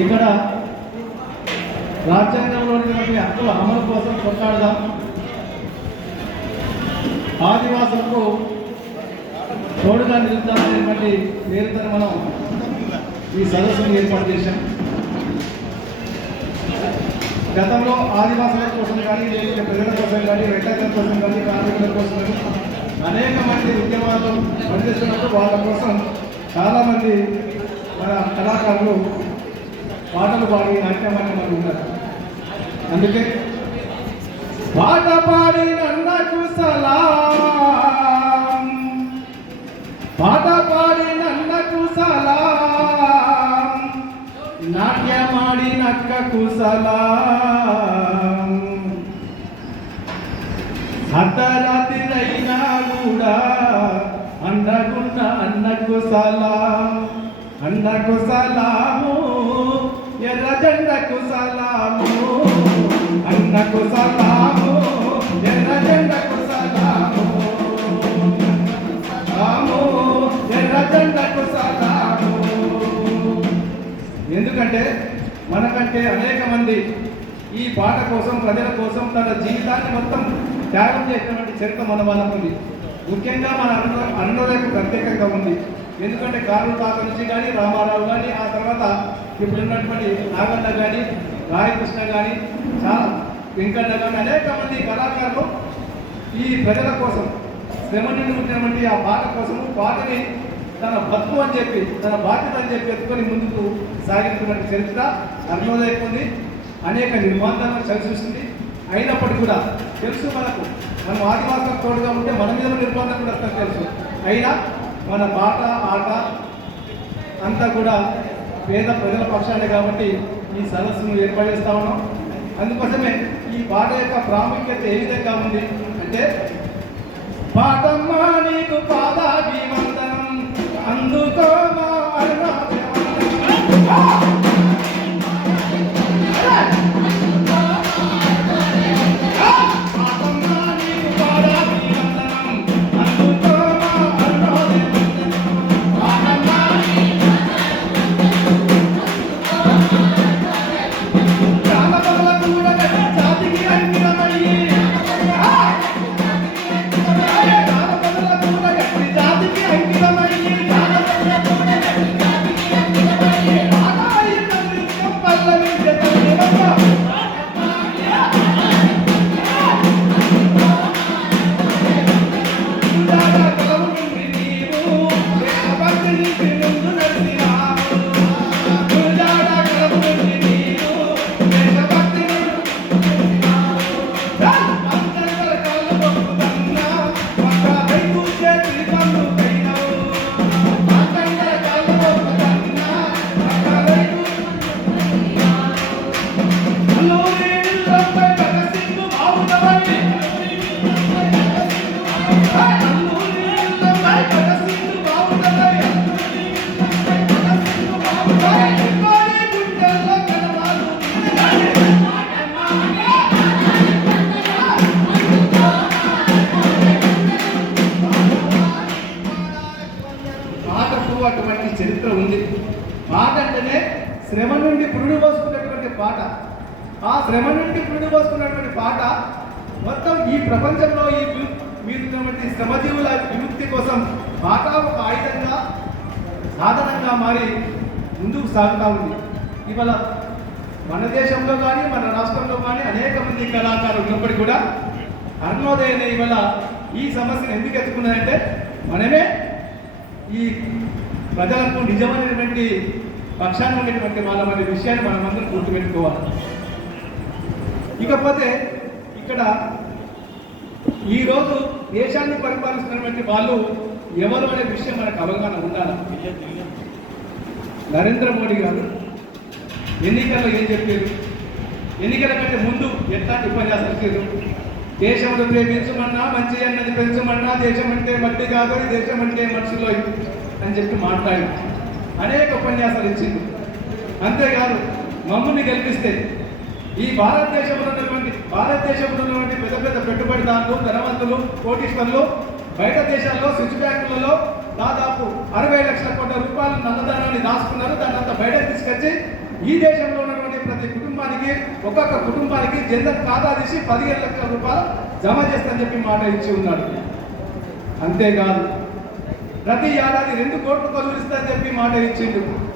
ఇక్కడ రాజ్యాంగంలోని హక్కుల అమలు కోసం కొట్లాడదాం. ఆదివాసులకు తోడుగా నిలుద్దామనేటువంటి పేరుతో మనం ఈ సదస్సును ఏర్పాటు చేశాం. గతంలో ఆదివాసుల కోసం కానీ లేకపోతే ప్రజల కోసం కానీ రైతాంగం కోసం కానీ కార్మికుల కోసం కానీ అనేక మంది ఉద్యమాలు పనిచేస్తున్నప్పుడు వాళ్ళ కోసం చాలామంది మన కళాకారులు పాటలు పాడి నాట్యమాన్ని ఉన్నారు అందుకే పాట పాడి నన్న సలాం పాట పాడి నన్న సలాం నాట్యమాడి నక్క కుసలా. అర్ధరాత్రినైనా కూడా అండగున్న అన్నకు సలాం అన్నకు సలాము ఎర్ర జెండకు సలాము అన్నకు సలాము ఎర్ర జెండకు సలాము. సలాము ఎర్ర జెండకు సలాము. ఎందుకంటే మనకంటే అనేక మంది ఈ పాట కోసం ప్రజల కోసం తన జీవితాన్ని మొత్తం త్యాగం చేసినటువంటి చరిత్ర మన వాళ్ళకు ముఖ్యంగా మన అన్న అన్నలకు ప్రత్యేకంగా ఉంది. ఎందుకంటే కారుల పాక నుంచి కానీ రామారావు కానీ ఆ తర్వాత ఇప్పుడు ఉన్నటువంటి నాగన్న కానీ రాయకృష్ణ కానీ చాలా వెంకన్న కానీ అనేక మంది కళాకారులు ఈ ప్రజల కోసం శ్రమ నుండి ఆ పాట కోసము పాటని తన బతుకు అని చెప్పి తన బాధ్యత అని చెప్పి ఎత్తుకొని ముందుకు సాగినటువంటి చరిత్ర అరుణోదయకు అనేక నిర్మాణాలను చవిచూస్తుంది అయినప్పటికీ కూడా తెలుసు మనకు మనం ఆదివాసం తోడుగా ఉంటే మన మీద నిర్బంధం కూడా తెలుసు. అయినా మన పాట ఆట అంతా కూడా పేద ప్రజల పక్షాలే కాబట్టి ఈ సదస్సును ఏర్పాటు చేస్తా ఉన్నాం అందుకోసమే ఈ పాట యొక్క ప్రాముఖ్యత ఏ విధంగా ఉంది అంటే పాటమ్మా నీకు పాదాభివందనం అందుకో మా అరుణాచలం. శ్రమ నుండి పురుడు పోసుకున్నటువంటి పాట. ఆ శ్రమ నుండి పురుడు పోసుకున్నటువంటి పాట మొత్తం ఈ ప్రపంచంలో ఈ మీరున్నటువంటి శ్రమజీవుల విముక్తి కోసం పాట ఒక ఆయుధంగా సాధనంగా మారి ముందుకు సాగుతూ ఉంది. ఇవాళ మన దేశంలో కానీ మన రాష్ట్రంలో కానీ అనేక మంది కళాకారులు ఉన్నప్పటికీ కూడా అరుణోదయ ఇవాళ ఈ సమస్యను ఎందుకు ఎత్తుకున్నారంటే మనమే ఈ ప్రజలకు నిజమైనటువంటి పక్షాన ఉండేటువంటి అనే విషయాన్ని మనం అందరం గుర్తుపెట్టుకోవాలి. ఇకపోతే ఇక్కడ ఈరోజు దేశాన్ని పరిపాలిస్తున్నటువంటి వాళ్ళు ఎవరు అనే విషయం మనకు అవగాహన ఉండాలి? నరేంద్ర మోడీ గారు ఎన్నికల్లో ఏం చెప్పారు? ఎన్నికల కంటే ముందు ఎట్లాంటి ఉపన్యాసాలు ఇచ్చారు దేశంలో ప్రేమించమన్నా మంచి అన్నది పెంచమన్నా దేశం అంటే మట్టి కాదు ఈ దేశం అంటే మనుషులు అని చెప్పి మాట్లాడారు. అనేక ఉపన్యాసాలు ఇచ్చింది. అంతేకాదు మమ్మల్ని గెలిపిస్తే ఈ భారతదేశంలో ఉన్నటువంటి భారతదేశంలో ఉన్నటువంటి పెద్ద పెద్ద పెట్టుబడిదారులు ధనవంతులు కోటీశ్వర్లు బయట దేశాల్లో స్విచ్ బ్యాంకులలో దాదాపు అరవై లక్షల కోట్ల రూపాయల నల్లధనాన్ని దాచుకున్నారు. దాన్ని అంతా బయటకు తీసుకొచ్చి ఈ దేశంలో ఉన్నటువంటి ప్రతి కుటుంబానికి ఒక్కొక్క కుటుంబానికి జనరల్ ఖాతా తీసి పదిహేను లక్షల రూపాయలు జమ చేస్తానని చెప్పి మాట ఇచ్చి ఉన్నాడు. అంతేకాదు ప్రతి ఏడాది రెండు కోట్లు కొలువు చెప్పి మాట ఇచ్చిండు.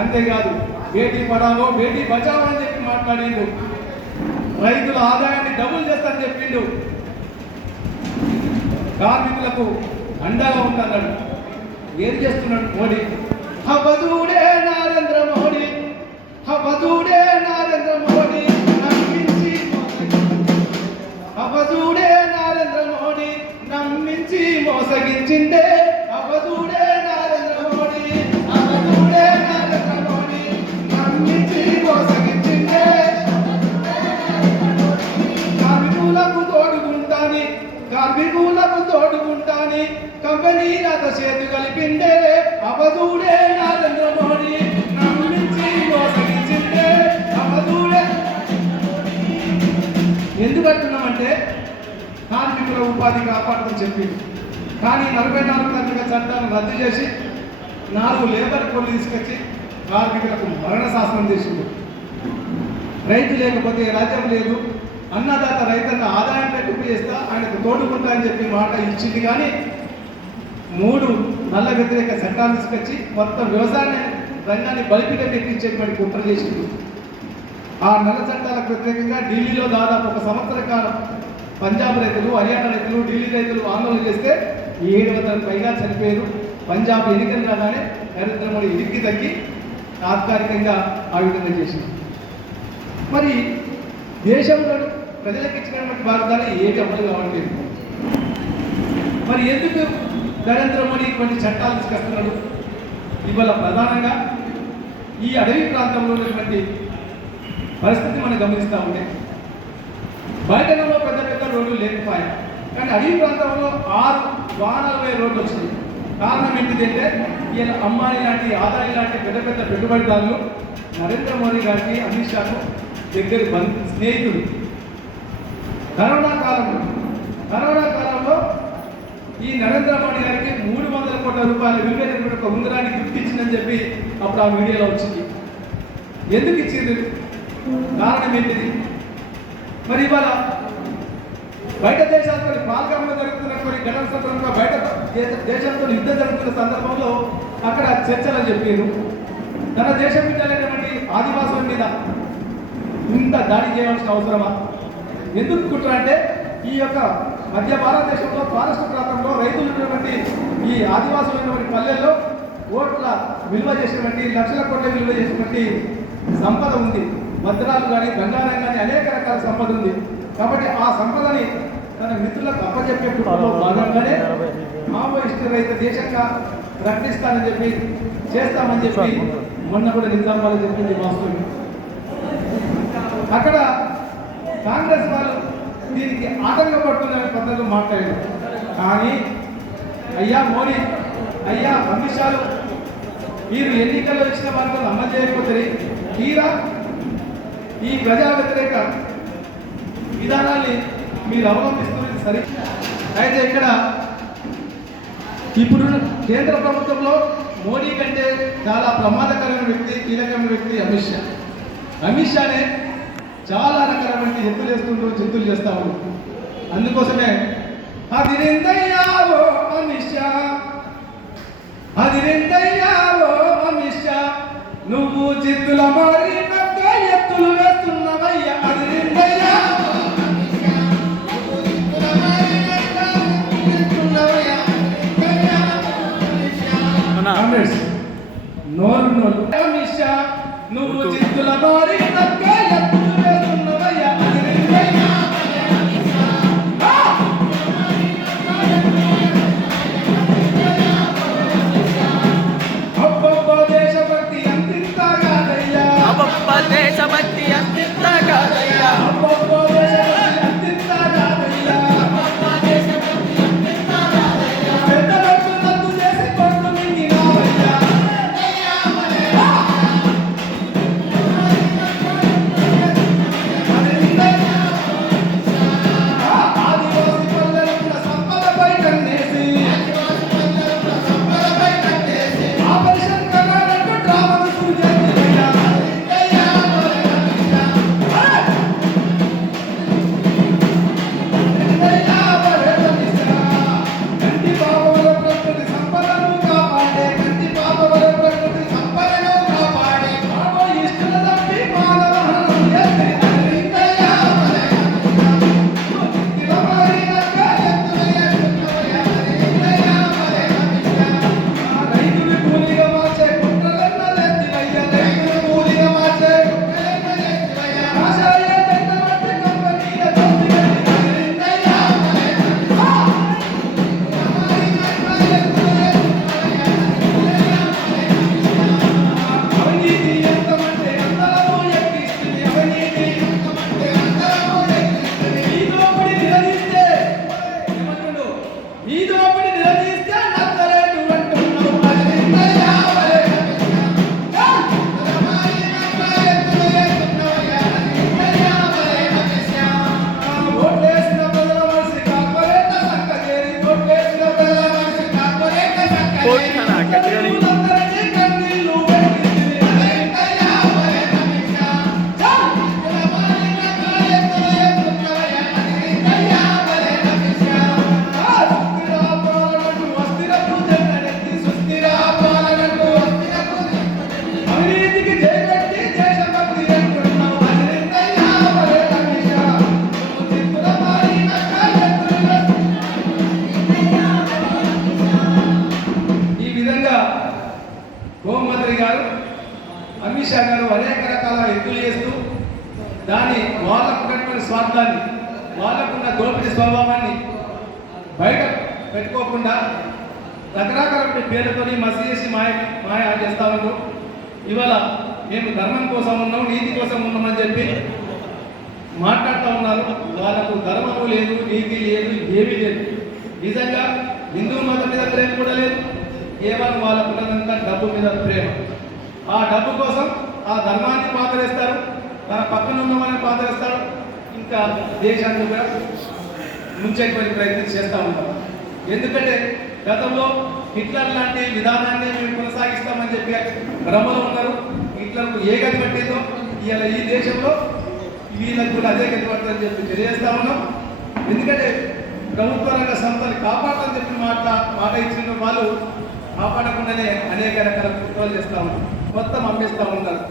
అంతేకాదు బేటీ పడాలో బేటీ బచావో అని చెప్పి మాట్లాడిండు. రైతుల ఆదాయాన్ని డబుల్ చేస్తానని చెప్పిండు. కార్మికులకు అండగా ఉందన్నాడు ఏం చేస్తున్నాడు మోడీ? హబదూడే నరేంద్ర మోడీ. హబదూడే నరేంద్ర మోడీ. నమ్మించి హబదూడే నరేంద్ర మోడీ. నమ్మించి మోసగించిండే. చేతి కలిపిండే అవధూడే నరేంద్ర మోడీ. నమ్మించి మోసగించిందే అవధూడే. ఎందుకు అంటున్నామంటే కార్మికుల ఉపాధి కాపాడమని చెప్పింది కానీ నలభై నాలుగు కార్మిక చట్టాన్ని రద్దు చేసి నాలుగు లేబర్ కోడ్లు తీసుకొచ్చి కార్మికులకు మరణ శాసనం చేసింది రైతు లేకపోతే రాజ్యం లేదు. అన్నదాత రైతన్న ఆదాయం రెట్టింపు చేస్తా ఆయనకు తోడుకుంటా అని చెప్పి మాట ఇచ్చింది కానీ మూడు నల్ల వ్యతిరేక చట్టాలు తీసుకొచ్చి మొత్తం వ్యవసాయ రంగాన్ని బలిపిగా ఎక్కించేటువంటి కుట్ర చేసింది. ఆ నల్ల చట్టాలకు వ్యతిరేకంగా ఢిల్లీలో దాదాపు ఒక సంవత్సర కాలం పంజాబ్ రైతులు హర్యానా రైతులు ఢిల్లీ రైతులు ఆందోళన చేస్తే ఏడు వందలకు పైగా చనిపోయారు. పంజాబ్ ఎన్నికలు రాగానే నరేంద్ర మోడీ ఇరికి తగ్గి తాత్కాలికంగా ఆ విధంగా చేసింది. మరి దేశంలో ప్రజలకు ఇచ్చినటువంటి వాగ్దానం ఏది అమలు కావట్లేదు. మరి ఎందుకు నరేంద్ర మోడీ ఇటువంటి చట్టాలు తీసుకొస్తున్నాడు. ఇవాళ ప్రధానంగా ఈ అడవి ప్రాంతంలో ఉన్నటువంటి పరిస్థితి మనం గమనిస్తూ ఉండే బయటలో పెద్ద పెద్ద రోడ్లు లేకపోయాయి. కానీ అడవి ప్రాంతంలో ఆరు వాహనాలపై రోడ్లు వచ్చినాయి. కారణం ఏంటిదంటే ఈయన అమ్మాయి లాంటి ఆదాయి లాంటి పెద్ద పెద్ద పెట్టుబడిదారులు నరేంద్ర మోడీ గారికి అమిత్ షాకు దగ్గర బంధు స్నేహితుడు కరోనా కాలంలో కరోనా ఈ నరేంద్ర మోడీ గారికి మూడు వందల కోట్ల రూపాయలు విలువైనటువంటి ఒక ఉంగరాన్ని గిఫ్ట్ ఇచ్చిందని చెప్పి అప్పుడు ఆ మీడియాలో వచ్చింది. ఎందుకు ఇచ్చింది కారణం ఏంటిది? మరి ఇవాళ బయట దేశాలతో పాల్గొనలో జరుగుతున్న కొన్ని ఘటన సందర్భంగా బయట దే- దేశంతో యుద్ధం జరుగుతున్న సందర్భంలో అక్కడ చర్చలు చెప్పారు తన దేశం బిడ్డలైనటువంటి ఆదివాసుల మీద ఇంత దాడి చేయవలసిన అవసరమా? ఎందుకు కుట్ర అంటే ఈ యొక్క మధ్య భారతదేశంలో ఫారెస్ట్ ప్రాంతంలో రైతులు ఉన్నటువంటి ఈ ఆదివాసులైనటువంటి పల్లెల్లో ఓట్ల విలువ చేసినటువంటి లక్షల కోట్ల విలువ చేసినటువంటి సంపద ఉంది. వజ్రాలు కానీ బంగారం కానీ అనేక రకాల సంపద ఉంది. కాబట్టి ఆ సంపదని తన మిత్రులకు అప్పచెప్పే భాగంగానే మావోయిస్ట్ రైతు దేశంగా ప్రకటిస్తానని చెప్పి చేస్తామని చెప్పి మొన్న కూడా నిజామాబాద్ చెప్పింది వాస్తవం. అక్కడ కాంగ్రెస్ వాళ్ళు దీనికి ఆటంకపడుతున్నాయని పద్ధతిలో మాట్లాడారు కానీ అయ్యా మోడీ అయ్యా అమిత్ షాలు మీరు ఎన్నికల్లో ఇచ్చిన వారితో అమలు చేయకపోతే తీరా ఈ ప్రజా వ్యతిరేక విధానాన్ని మీరు అవలంబిస్తున్నది సరి. అయితే ఇక్కడ ఇప్పుడు కేంద్ర ప్రభుత్వంలో మోడీ కంటే చాలా ప్రమాదకరమైన వ్యక్తి కీలకమైన వ్యక్తి అమిత్ షా. అమిత్ షానే చాలా రకాలమైన ఎత్తులు వేస్తుంటూ చింతులు చేస్తా ఉన్నాడు అందుకోసమే అది రెండయ్యావో అమిత్ షా అది రెండయ్యావో అమిత్ షా నువ్వు జిత్తుల మారి నక్క ఎత్తులు వేస్తున్నవయ్యా. అది కాంగ్రెస్ నోరు నోరు అమిత్ షా నువ్వు జిత్తుల మారి గారు అనేక రకాల ఎత్తులు చేస్తూ దాని వాళ్ళకున్నటువంటి స్వార్థాన్ని వాళ్ళకున్న దోపిడీ స్వభావాన్ని బయట పెట్టుకోకుండా రకరకాల పేరుతోని మసి చేసి మాయ మాయ చేస్తా ఉన్నారు. ఇవాళ మేము ధర్మం కోసం ఉన్నాం నీతి కోసం ఉన్నామని చెప్పి మాట్లాడుతూ ఉన్నారు. వాళ్ళకు ధర్మము లేదు నీతి లేదు ఏమీ లేదు. నిజంగా హిందూ మతం మీద ప్రేమ కూడా లేదు. కేవలం వాళ్ళకున్నదంతా డబ్బు మీద ప్రేమ. ఆ డబ్బు కోసం ఆ ధర్మాన్ని పాతరేస్తారు తన పక్కన ఉన్న వాళ్ళని పాతరేస్తారు ఇంకా దేశాన్ని కూడా ముంచేటువంటి ప్రయత్నం చేస్తూ ఉంటారు. ఎందుకంటే గతంలో హిట్లర్ లాంటి విధానాన్ని మేము కొనసాగిస్తామని చెప్పి భ్రమలో ఉన్నారు. హిట్లర్కు ఏ గతి పట్టిందో ఇవాళ ఈ దేశంలో వీళ్ళకు కూడా అదే గతి పడుతుందని చెప్పి తెలియజేస్తా ఉన్నాం. ఎందుకంటే ప్రభుత్వ రంగ సంస్థలు కాపాడాలని చెప్పిన మాట మాట ఇచ్చిన వాళ్ళు కాపాడకుండానే అనేక రకాల కుట్రలు చేస్తూ ఉన్నారు. మొత్తం అమ్మేస్తా ఉంటారు.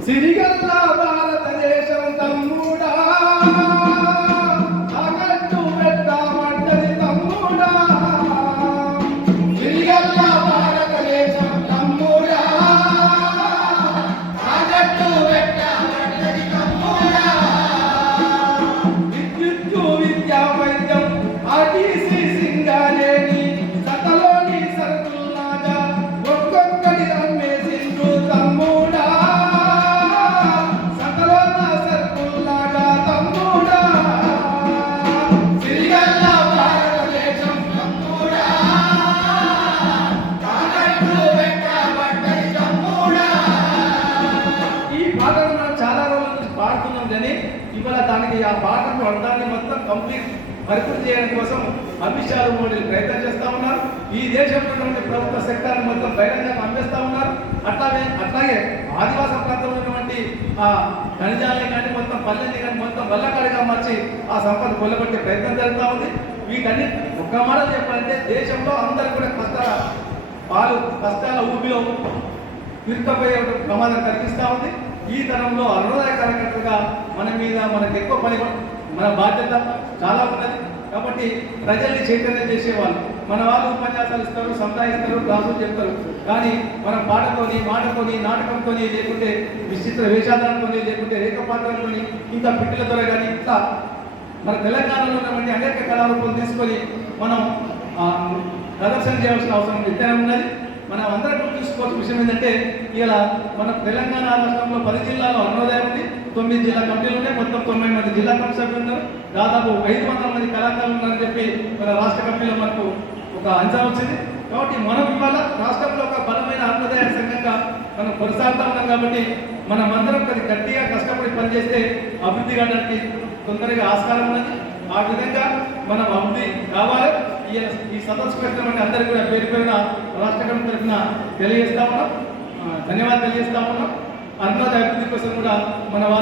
సిరిగల్లా భారతదేశం తమ్ముడు. పరిపూర్తి చేయడం కోసం అమిత్ షా మోడీ. ప్రయత్నం చేస్తా ఉన్నారు. ఈ దేశంలో ఉన్నటువంటి ప్రభుత్వ శక్తాన్ని మొత్తం బహిరంగంగా పంపిస్తూ ఉన్నారు. అట్లాగే అట్లాగే ఆదివాస ప్రాంతంలో ఉన్నటువంటి ఆ ఖనిజాలని కానీ మొత్తం పల్లెల్ని కానీ మొత్తం వల్లకాడిగా మార్చి ఆ సంపద కొల్లగొట్టే ప్రయత్నం జరుగుతూ ఉంది. వీటన్ని ఒక్క మాట చెప్పాలంటే దేశంలో అందరూ కూడా కష్టాల పాలు కష్టాల ఊపిలో ఇరుకపోయే ప్రమాదం కల్పిస్తూ ఉంది. ఈ తరంలో అరుణోదయ కార్యకర్తగా మన మీద మనకు ఎక్కువ పని మన బాధ్యత చాలా ఉన్నది. కాబట్టి ప్రజల్ని చైతన్యం చేసేవాళ్ళు. మన వాళ్ళు ఉపన్యాసాలు ఇస్తారు సంతాయిస్తారు క్లాసులు చెప్తారు. కానీ మనం పాటతోని మాటతోని నాటకంతోని లేకుంటే విచిత్ర వేషాధారంతోని లేకుంటే రేఖపాత్రలతోని ఇంకా పిట్టలతో కానీ ఇంకా మన తెలంగాణలో ఉన్నటువంటి అనేక కళారూపాలు తీసుకొని మనం ప్రదర్శన చేయాల్సిన అవసరం ఎంతైనా ఉన్నది. మనం అందరం చూసుకోవాల్సిన విషయం ఏంటంటే ఇలా మన తెలంగాణ రాష్ట్రంలో పది జిల్లాలో అన్నోదయం ఉంది. తొమ్మిది జిల్లా కమిటీలు ఉన్నాయి మొత్తం తొంభై మంది జిల్లా కమిటీ సభ్యులు ఉన్నారు. దాదాపు ఐదు వందల మంది కళాకారులు ఉన్నారని చెప్పి మన రాష్ట్ర కమిటీలో మనకు ఒక అంచనా వచ్చింది. కాబట్టి మనం ఇవాళ రాష్ట్రంలో ఒక బలమైన అరుణోదయ సంఘంగా మనం కొనసాగుతా ఉన్నాం కాబట్టి మనమందరం కొద్ది గట్టిగా కష్టపడి పనిచేస్తే అభివృద్ధి కావడానికి తొందరగా ఆస్కారం ఉన్నది. ఆ విధంగా మనం అభివృద్ధి కావాలి. ఈ ఈ సదస్సు పెట్టినటువంటి అందరికీ కూడా పేరు పేరున రాష్ట్ర కమిటీ తరఫున తెలియజేస్తా ఉన్నాం. ధన్యవాదాలు తెలియజేస్తా ఉన్నాం. అరుణోదయ కోసం కూడా మన వాళ్ళు